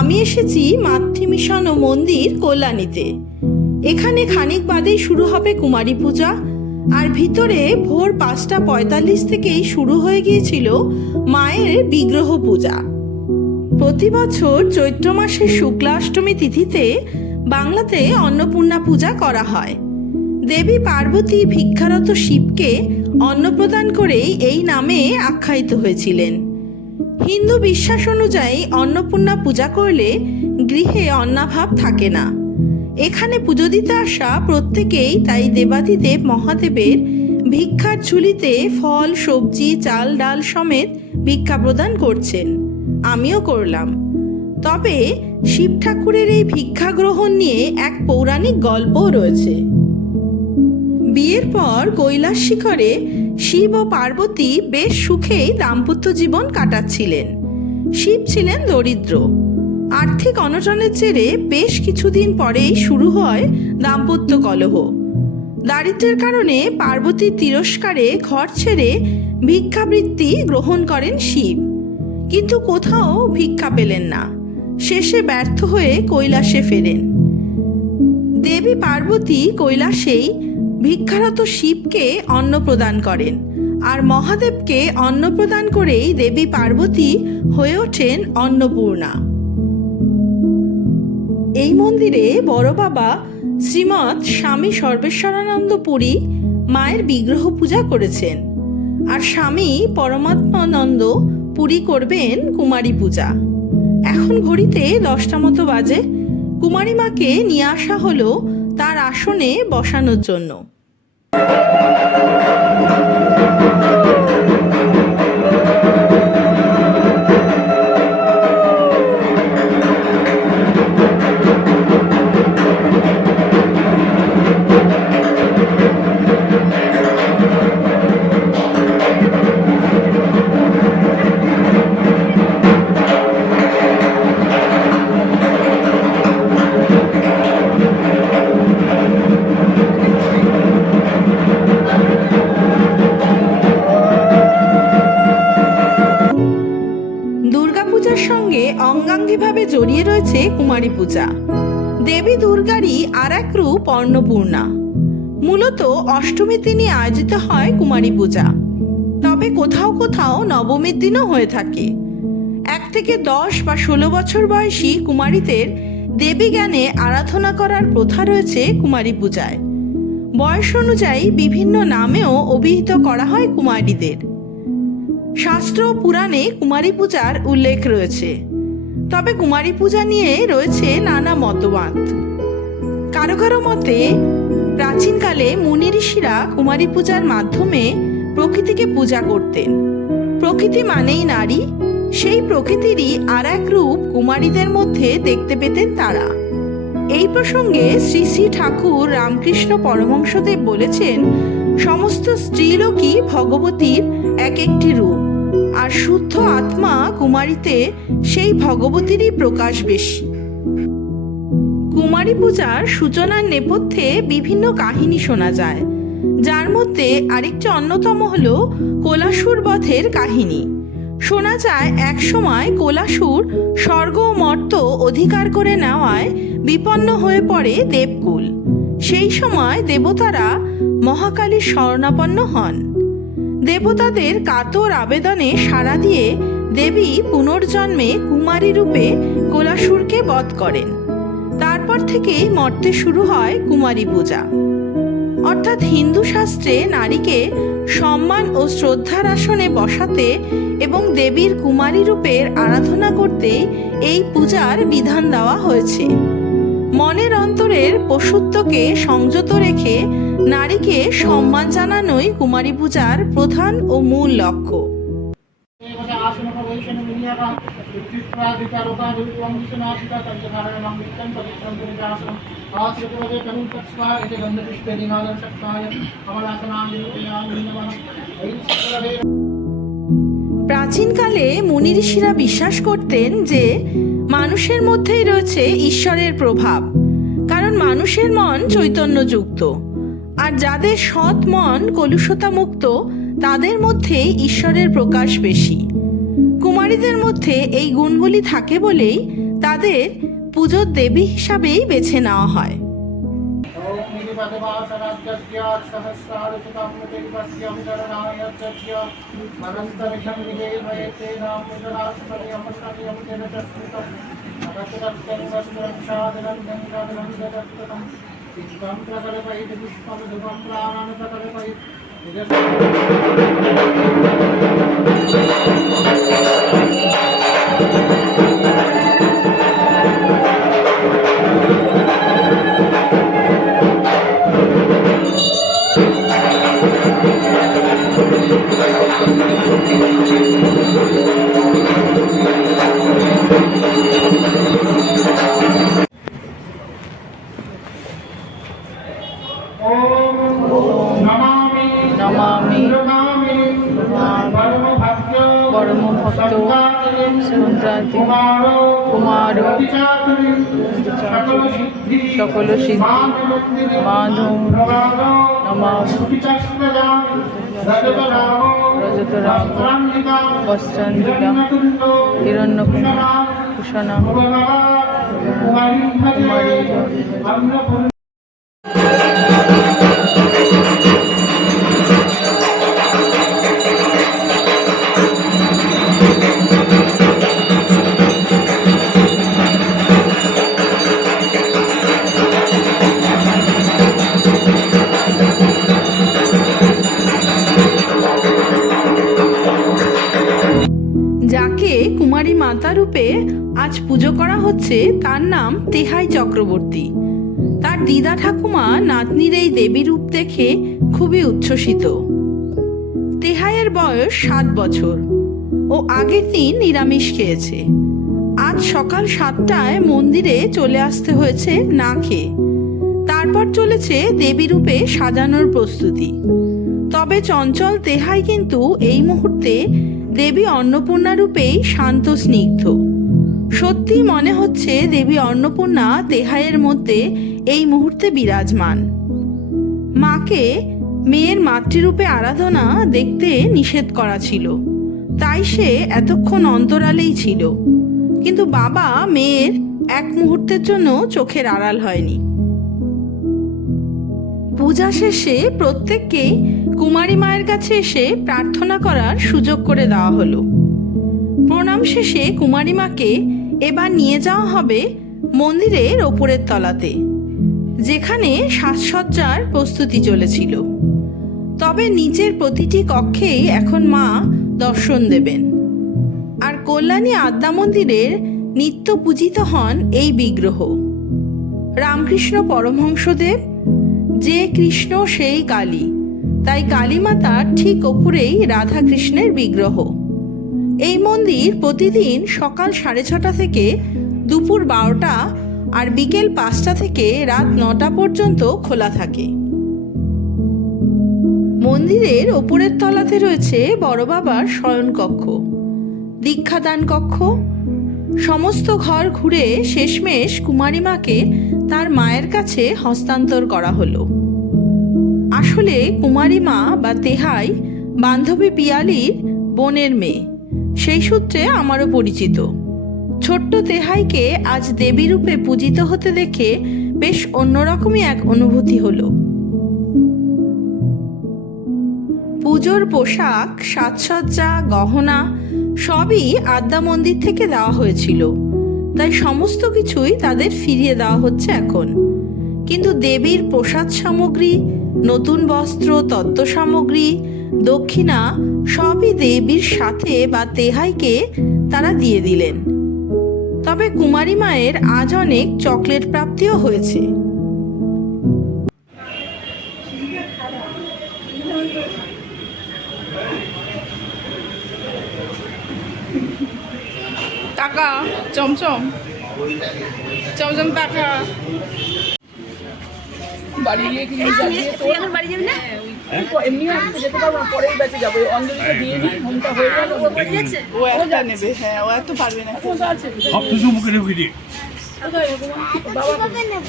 আমি এসেছি মাতৃ মিশন ও মন্দির কল্যাণীতে। এখানে খানিক বাদেই শুরু হবে কুমারী পূজা, আর ভিতরে ভোর পাঁচটা পঁয়তাল্লিশ থেকেই শুরু হয়ে গিয়েছিল মায়ের বিগ্রহ পূজা। প্রতি বছর চৈত্র মাসের শুক্লাষ্টমী তিথিতে বাংলাতে অন্নপূর্ণা পূজা করা হয়। দেবী পার্বতী ভিক্ষারত শিবকে অন্নপ্রদান করেই এই নামে আখ্যায়িত হয়েছিলেন। হিন্দু বিশ্বাস অনুযায়ী অন্নপূর্ণা পূজা করলে গৃহে অন্নাভাব থাকে না। এখানে পুজো দিতে আসা প্রত্যেকেই তাই দেবাদিদেব মহাদেবের ভিক্ষার ঝুলিতে ফল, সবজি, চাল, ডাল সমেত ভিক্ষা প্রদান করছেন। আমিও করলাম। তবে শিব ঠাকুরের এই ভিক্ষা গ্রহণ নিয়ে এক পৌরাণিক গল্পও রয়েছে। বিয়ের পর কৈলাস শিখরে শিব ও পার্বতী বেশ সুখেই দাম্পত্য জীবন কাটাচ্ছিলেন। শিব ছিলেন দরিদ্র। আর্থিক অনটনের জেরে বেশ কিছুদিন পরেই শুরু হয় দাম্পত্য কলহ। দারিদ্র্যের কারণে পার্বতীর তিরস্কারে ঘর ছেড়ে ভিক্ষাবৃত্তি গ্রহণ করেন শিব। কিন্তু কোথাও ভিক্ষা পেলেন না। শেষে ব্যর্থ হয়ে কৈলাসে ফেরেন। দেবী পার্বতী কৈলাসেই ভিক্ষারত শিবকে অন্ন প্রদান করেন আর মহাদেবকে অন্ন প্রদান করেই দেবী পার্বতী হয়ে ওঠেন অন্নপূর্ণা। এই মন্দিরে বড় বাবা শ্রীমৎ স্বামী সর্বেশ্বরানন্দ পুরী মায়ের বিগ্রহ পূজা করেছেন আর স্বামী পরমাত্মানন্দ পুরী করবেন কুমারী পূজা। এখন ঘড়িতে দশটা মতো বাজে। কুমারী মাকে নিয়ে আসা হলো তার আসনে বসানোর জন্য। অষ্টমীর দিনই আয়োজিত হয় কুমারী পূজা। তবে কোথাও কোথাও নবমীর দিনও হয়ে থাকে। এক থেকে দশ বা ষোলো বছর বয়সী কুমারীদের দেবী জ্ঞানে আরাধনা করার প্রথা রয়েছে কুমারী পূজায়। বয়স অনুযায়ী বিভিন্ন নামেও অভিহিত করা হয় কুমারীদের। শাস্ত্র ও পুরাণে কুমারী পূজার উল্লেখ রয়েছে। তবে কুমারী পূজা নিয়ে রয়েছে নানা মতবাদ। কারও কারও মতে প্রাচীনকালে মুনি ঋষিরা কুমারী পূজার মাধ্যমে প্রকৃতিকে পূজা করতেন। প্রকৃতি মানেই নারী, সেই প্রকৃতিরই আর এক রূপ কুমারীদের মধ্যে দেখতে পেতেন তারা। এই প্রসঙ্গে শ্রী শ্রী ঠাকুর রামকৃষ্ণ পরমংশদেব বলেছেন, সমস্ত স্ত্রীলোকই ভগবতীর এক একটি রূপ, আর শুদ্ধ আত্মা কুমারীতে সেই ভগবতীরই প্রকাশ বেশি। কুমারী পূজার সূচনার নেপথ্যে বিভিন্ন কাহিনী শোনা যায়। যার মধ্যে আরেকটি অন্যতম হল কোলাসুর বধের কাহিনী। শোনা যায় একসময় কোলাসুর স্বর্গ ও মর্ত অধিকার করে নেওয়ায় বিপন্ন হয়ে পড়ে দেবকুল। সেই সময় দেবতারা মহাকালীর শরণাপন্ন হন। দেবতাদের কাতর আবেদনে সাড়া দিয়ে দেবী পুনর্জন্মে কুমারী রূপে কোলাসুরকে বধ করেন। তারপর থেকেই মর্তে শুরু হয় কুমারী পূজা। অর্থাৎ হিন্দু শাস্ত্রে নারীকে সম্মান ও শ্রদ্ধার আসনে বসাতে এবং দেবীর কুমারী রূপের আরাধনা করতে এই পূজার বিধান দেওয়া হয়েছে। মনের অন্তরের পশুত্বকে সংযত রেখে নারীকে সম্মান জানানোই কুমারী পূজার প্রধান ও মূল লক্ষ্য। প্রাচীনকালে মুনি ঋষিরা বিশ্বাস করতেন যে মানুষের মধ্যেই রয়েছে ঈশ্বরের প্রভাব, কারণ মানুষের মন চৈতন্যযুক্ত। আর যাদের সৎ মন কলুষতা মুক্ত তাদের মধ্যেই ঈশ্বরের প্রকাশ বেশি। বাঙালিদের মধ্যে এই গুণগুলি থাকে বলেই তাদের পুজোর দেবী হিসাবেই বেছে নেওয়া হয়। পুষ্পম প্রকল্পয়িত পুষ্পম ধূপম প্রাণান প্রকল্পয়িত অনন্ত সন্ত্রাতি কুমার সকল সিদ্ধি মাধব নমাম রজত রাম বস্ত্রান্তিকা হিরণ্যকুমার কুষণা কুমারী নাতনির এই দেবী রূপ দেখে খুবই উচ্ছ্বসিত। তেহাইয়ের বয়স সাত বছর ও আগের দিন নিরামিষ খেয়েছে। আজ সকাল সাতটায় মন্দিরে চলে আসতে হয়েছে না খেয়ে। তারপর চলেছে দেবী রূপে সাজানোর প্রস্তুতি। তবে চঞ্চল তেহাই কিন্তু এই মুহূর্তে দেবী অন্নপূর্ণা রূপেই শান্ত, স্নিগ্ধ। সত্যি মনে হচ্ছে দেবী অন্নপূর্ণা তেহাইয়ের মধ্যে এই মুহূর্তে বিরাজমান। মাকে মেয়ের মাতৃরূপে আরাধনা দেখতে নিষেধ করা ছিল। তাই সে এতক্ষণ অন্তরালেই ছিল। কিন্তু বাবা মেয়ের এক মুহূর্তের জন্য চোখের আড়াল হয়নি। পূজা শেষে প্রত্যেককেই কুমারী মায়ের কাছে এসে প্রার্থনা করার সুযোগ করে দেওয়া হলো। প্রণাম শেষে কুমারী মাকে এবার নিয়ে যাওয়া হবে মন্দিরের ওপরের তলাতে, যেখানে সাজসজ্জার প্রস্তুতি চলেছিল। তবে নিচের প্রতিটি কক্ষেই এখন মা দর্শন দেবেন। আর কল্যাণী আদ্যা মন্দিরের নিত্য পূজিত হন এই বিগ্রহ। রামকৃষ্ণ পরমহংসদেব, যে কৃষ্ণ সেই কালী, তাই কালীমাতার ঠিক ওপরেই রাধাকৃষ্ণের বিগ্রহ। এই মন্দির প্রতিদিন সকাল সাড়ে ছটা থেকে দুপুর বারোটা আর বিকেল পাঁচটা থেকে রাত নটা পর্যন্ত খোলা থাকে। মন্দিরের ওপরের তলাতে রয়েছে বড় বাবার শয়নকক্ষ, দীক্ষাদান কক্ষ। সমস্ত ঘর ঘুরে শেষমেশ কুমারী মাকে তার মায়ের কাছে হস্তান্তর করা হলো। আসলে কুমারী মা বা তেহাই বান্ধবী পিয়ালির বোনের মেয়ে। সেই সূত্রে আমারও পরিচিত। ছোট্ট তেহাইকে আজ দেবী রূপে পূজিত হতে দেখে বেশ অন্যরকমই এক অনুভূতি হলো। পুজোর পোশাক, সাজসজ্জা, গহনা সবই আদ্যা মন্দির থেকে দেওয়া হয়েছিল। তাই সমস্ত কিছুই তাদের ফিরিয়ে দেওয়া হচ্ছে এখন। কিন্তু দেবীর প্রসাদ সামগ্রী, নতুন বস্ত্র, তত্ত্ব সামগ্রী দক্ষিণা সবই দেবীর সাথে বা তেহাইকে তারা দিয়ে দিলেন। তবে কুমারী মায়ের আজ অনেক চকলেট প্রাপ্তিও হয়েছে। টাকা চমচম। চমচম টাকা বাড়ি গিয়ে? বাড়ি যাবি না? এমনিও আমি যেতে পারব না, পরের ব্যাচে যাব। ওই দিয়ে নিই হোমটা হয়ে গেল। ও একটা নেবে হ্যাঁ ও এত পারবে না। কোথা আছে? সব কিছু মুখে ঢুকিয়ে দিই কোথায় রকমা? বাবা কবে নেব?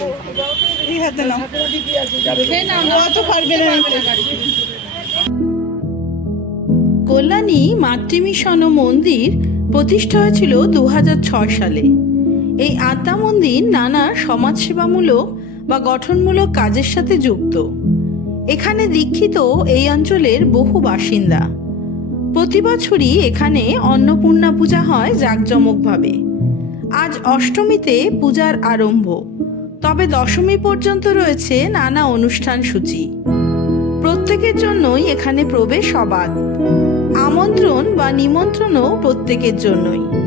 এই হাতে নাও। কি আছে যাবে। ও এত পারবে না। কল্যাণী মাতৃমিশন ও মন্দির প্রতিষ্ঠা হয়েছিল দু হাজার ছয় সালে। এই আত্মা মন্দির নানা সমাজসেবামূলক বা গঠনমূলক কাজের সাথে যুক্ত। এখানে দীক্ষিত এই অঞ্চলের বহু বাসিন্দা। প্রতি বছরই এখানে অন্নপূর্ণা পূজা হয় জাঁকজমকভাবে। আজ অষ্টমীতে পূজার আরম্ভ। তবে দশমী পর্যন্ত রয়েছে নানা অনুষ্ঠান সূচি। প্রত্যেকের জন্যই এখানে প্রবেশ অবাধ। আমন্ত্রণ বা নিমন্ত্রণও প্রত্যেকের জন্যই।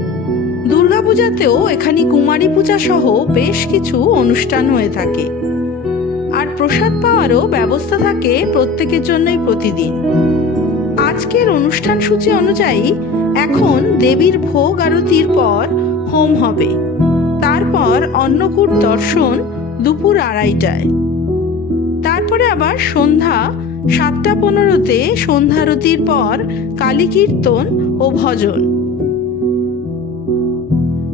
দুর্গাপূজাতেও এখানে কুমারী পূজা সহ বেশ কিছু অনুষ্ঠান হয়ে থাকে। প্রসাদ পাওয়ারও ব্যবস্থা থাকে প্রত্যেকের জন্যই প্রতিদিন। আজকের অনুষ্ঠান সূচি অনুযায়ী এখন দেবীর ভোগ আরতির পর হোম হবে। তারপর অন্নকূট দর্শন দুপুর আড়াইটায়। তারপরে আবার সন্ধ্যা সাতটা পনেরোতে সন্ধ্যারতির পর কালী কীর্তন ও ভজন।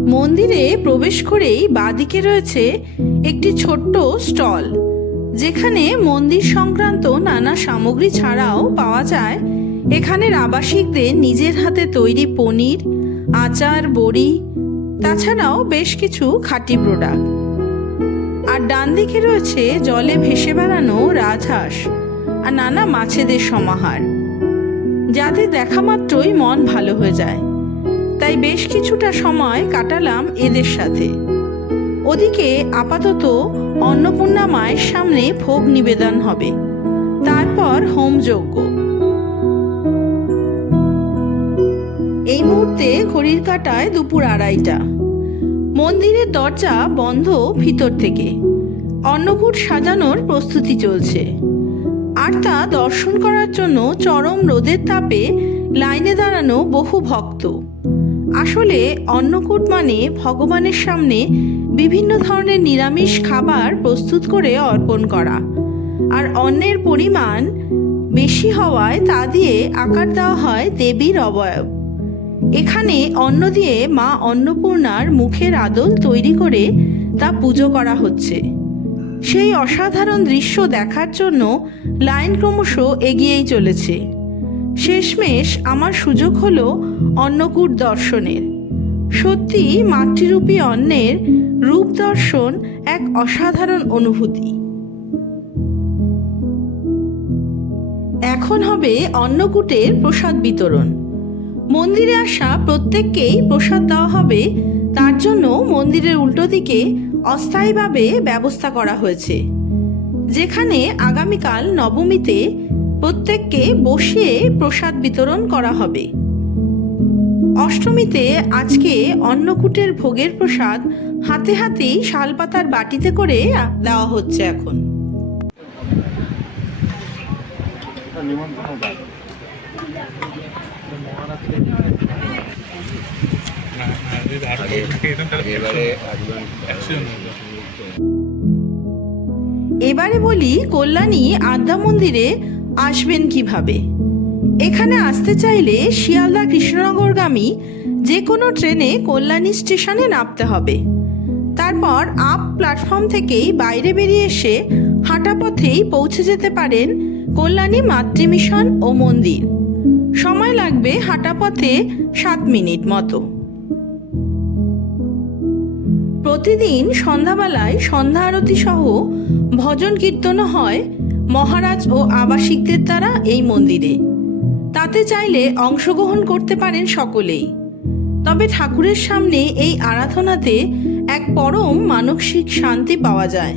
মন্দিরে প্রবেশ করেই বাদিকে রয়েছে একটি ছোট্ট স্টল। যেখানে মন্দির সংক্রান্ত নানা সামগ্রী ছাড়াও পাওয়া যায়, এখানের আবাসিকদের নিজের হাতে তৈরি পনির, আচার, বড়ি, তাছাড়াও বেশ কিছু খাঁটি প্রোডাক্ট আর ডান দিকে রয়েছে জলে ভেসে বেড়ানো রাজহাঁস আর নানা মাছেদের সমাহার। যাদের দেখা মাত্রই মন ভালো হয়ে যায়। তাই বেশ কিছুটা সময় কাটালাম এদের সাথে। ওদিকে আপাতত অন্নপূর্ণা মায়ের সামনে ভোগ নিবেদন হবে। তারপর হোমযজ্ঞ এই মুহূর্তে ঘড়ির কাটায় দুপুর আড়াইটা। মন্দিরের দরজা বন্ধ ভিতর থেকে। অন্নকূট সাজানোর প্রস্তুতি চলছে। আর তা দর্শন করার জন্য চরম রোদের তাপে লাইনে দাঁড়ানো বহু ভক্ত। আসলে অন্নকূট মানে ভগবানের সামনে বিভিন্ন ধরনের নিরামিষ খাবার প্রস্তুত করে অর্পণ করা। আর অন্নের পরিমাণ বেশি হওয়ায় তা দিয়ে আকার দেওয়া হয় দেবীর অবয়ব। এখানে অন্ন দিয়ে মা অন্নপূর্ণার মুখের আদল তৈরি করে তা পুজো করা হচ্ছে। সেই অসাধারণ দৃশ্য দেখার জন্য লাইন ক্রমশ এগিয়েই চলেছে। শেষমেশ আমার সুযোগ হলো অন্নকূট দর্শনের। সত্যি মাতৃরূপী অন্নের রূপ দর্শন এক অসাধারণ অনুভূতি। এখন হবে অন্নকূটের প্রসাদ বিতরণ। মন্দিরে আসা প্রত্যেককেই প্রসাদ দেওয়া হবে, তার জন্য মন্দিরের উল্টো দিকে অস্থায়ীভাবে ব্যবস্থা করা হয়েছে। যেখানে আগামীকাল নবমীতে প্রত্যেককে বসিয়ে প্রসাদ বিতরণ করা হবে। অষ্টমীতে আজকে অন্নকূটের ভোগের প্রসাদ হাতে হাতেই শালপাতার বাটিতে করে দেওয়া হচ্ছে এখন। এবারে বলি, কল্যাণী আদ্যা মন্দিরে আসবেন কীভাবে? এখানে আসতে চাইলে শিয়ালদা কৃষ্ণনগরগামী যে কোনো ট্রেনে কল্যাণী স্টেশনে নামতে হবে। তারপর আপ প্ল্যাটফর্ম থেকেই বাইরে বেরিয়ে এসে হাঁটা পথেই পৌঁছে যেতে পারেন কল্যাণী মাতৃমিশন ও মন্দির। সময় লাগবে হাঁটা পথে সাত মিনিট মতো। প্রতিদিন সন্ধ্যাবেলায় সন্ধ্যা আরতি সহ ভজন কীর্তনও হয় মহারাজ ও আবাসিকদের দ্বারা এই মন্দিরে। তাতে চাইলে অংশগ্রহণ করতে পারেন সকলেই। তবে ঠাকুরের সামনে এই আরাধনাতে এক পরম মানসিক শান্তি পাওয়া যায়।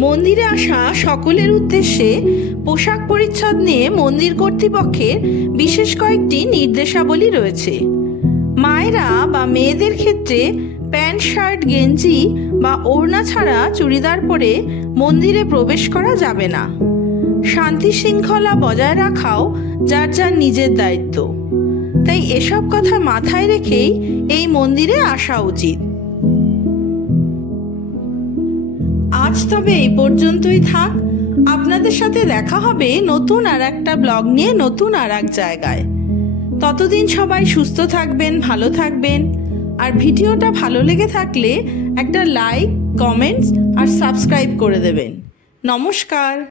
মন্দিরে আসা সকলের উদ্দেশ্যে পোশাক পরিচ্ছদ নিয়ে মন্দির কর্তৃপক্ষের বিশেষ কয়েকটি নির্দেশাবলী রয়েছে। মায়েরা বা মেয়েদের ক্ষেত্রে প্যান্ট, শার্ট, গেঞ্জি বা ওড়না ছাড়া চুড়িদার পরে মন্দিরে প্রবেশ করা যাবে না। শান্তি শৃঙ্খলা বজায় রাখাও যার যার নিজের দায়িত্ব। তাই এসব কথা মাথায় রেখেই এই মন্দিরে আসা উচিত। আজ তবে এই পর্যন্তই থাক। আপনাদের সাথে দেখা হবে নতুন আর একটা ব্লগ নিয়ে নতুন আর এক জায়গায়। ততদিন সবাই সুস্থ থাকবেন, ভালো থাকবেন। আর ভিডিওটা ভালো লেগে থাকলে একটা লাইক কমেন্টস আর সাবস্ক্রাইব করে দেবেন। নমস্কার।